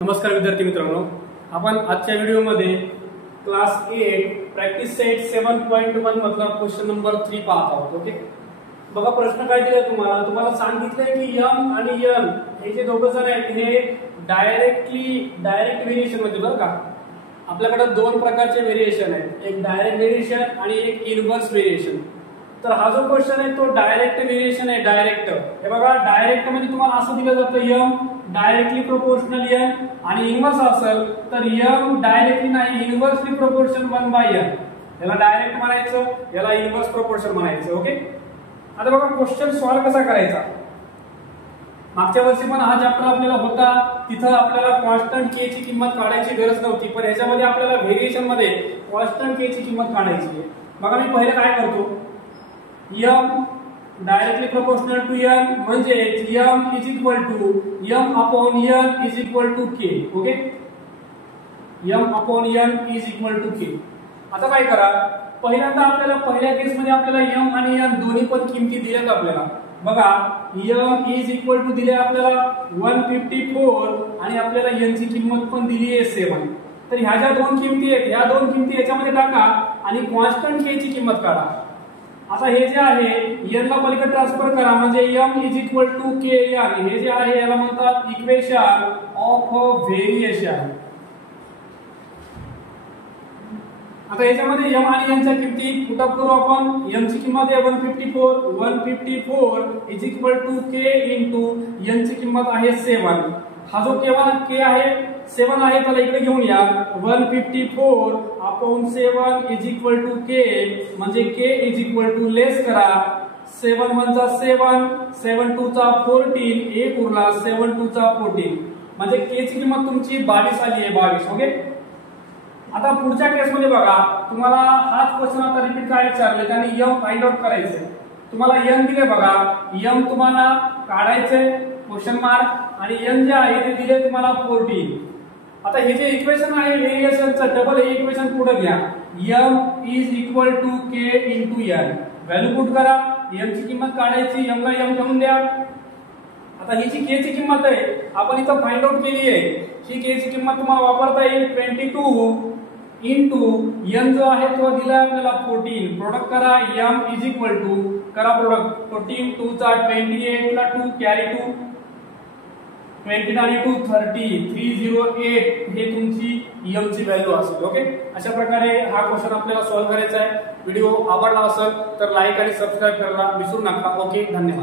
नमस्कार विद्यार्थी मित्रांनो, आपण आजच्या व्हिडिओमध्ये क्लास 8 प्रॅक्टिस सेट 7.1 मधला क्वेश्चन नंबर 3 पाहत आहोत. ओके, बघा प्रश्न काय दिलाय तुम्हाला सांगितलंय की m आणि n हे जे दोघं जण आहेत हे डायरेक्ट व्हेरिएशन मध्ये, बरं का, आपल्याकडे दोन प्रकारचे व्हेरिएशन आहेत, एक डायरेक्ट व्हेरिएशन आणि एक इनव्हर्स व्हेरिएशन. तर हा जो क्वेश्चन आहे तो डायरेक्ट व्हेरिएशन आहे. डायरेक्ट, हे बघा, डायरेक्ट मध्ये तुम्हाला असं दिलं जातं m डायरेक्टली प्रोपोर्शनल n, आणि इनव्हर्स असेल तर m डायरेक्टली नाही, इनव्हर्सली प्रोपोर्शन 1/n. याला डायरेक्ट म्हणायचं, याला इनव्हर्स प्रोपोर्शन म्हणायचं. ओके, आता बघा क्वेश्चन सॉल्व्ह कसा करायचा. मागच्या वर्षी पण हा चॅप्टर आपल्याला होता, तिथं आपल्याला कॉन्स्टंट k ची किंमत काढायची गरज नव्हती, पण ह्याच्यामध्ये आपल्याला व्हेरिएशन मध्ये कॉन्स्टंट k ची किंमत काढायची आहे. बघा मी पहिले काय करतो, m directly proportional to n म्हणजे m is equal to m upon n is equal to k. Okay, m upon n is equal to k. आता काय करा, पहिल्यांदा आपल्याला पहिल्या केस मध्ये आपल्याला m आणि n दोन्ही पण किमती दिल्यात आपल्याला. बघा m इज इक्वल टू दिले आपल्याला 154 आणि आपल्याला n ची किंमत पण दिली आहे 7. तर ह्या ज्या दोन किमती आहेत, ह्या दोन किमती याच्यामध्ये टाका आणि कॉन्स्टंट k ची किंमत काढा. आता हे जे आहे n ला पलीकडे ट्रान्सफर करा म्हणजे m is equal to k n. हे जे आहे याला म्हणतात इक्वेशन ऑफ व्हेरिएशन. आता याच्यामध्ये m आणि n च्या किमती पुटअप करू आपण. m ची किंमत आहे 154 is equal to k into n ची किंमत आहे 7. हा जो k आहे 7 आहे त्याला इकडे घेऊन या. 154 upon 7 is equal to k म्हणजे k is equal to less करा. 7 1 चा 7, 7 2 चा 14, एक उरला 7 2 चा 14 म्हणजे k ची किंमत तुमची 22 आली आहे, 22. ओके, आता पुढच्या केस मध्ये बघा, तुम्हाला हाच क्वेश्चन आता रिपीट काय विचारले आणि m फाइंड आउट करायचंय. तुम्हाला n दिले बघा, m तुम्हाला काढायचंय क्वेश्चन मार्क, आणि n जे आहे ते दिले तुम्हाला 14. आता हे जे इक्वेशन आहे व्हेरिएशनचं, डबल हे इक्वेशन पुढे घ्या. m is equal to k into n. Value put करा, m ची किंमत काढायची, m ला m घेऊन द्या. आता ही जी k ची किंमत आहे आपण इथं फाइंड आउट केली आहे. ही k ची किंमत तुम्हाला वापरता येईल 22 इंटू n जो आहे तो दिला आपल्याला 14. प्रोडक्ट करा, m इज इक्वल टू करा प्रोडक्ट, 14 2 चा 28 ला 2 कॅरी 2, 20 आणि 2 30, 308 हे तुमची m ची व्हॅल्यू असेल. ओके, अशा प्रकारे हा क्वेश्चन आपल्याला सॉल्व्ह करायचा आहे. व्हिडिओ आवडला असेल तर लाईक आणि सबस्क्राईब करायला विसरू नका. ओके, धन्यवाद.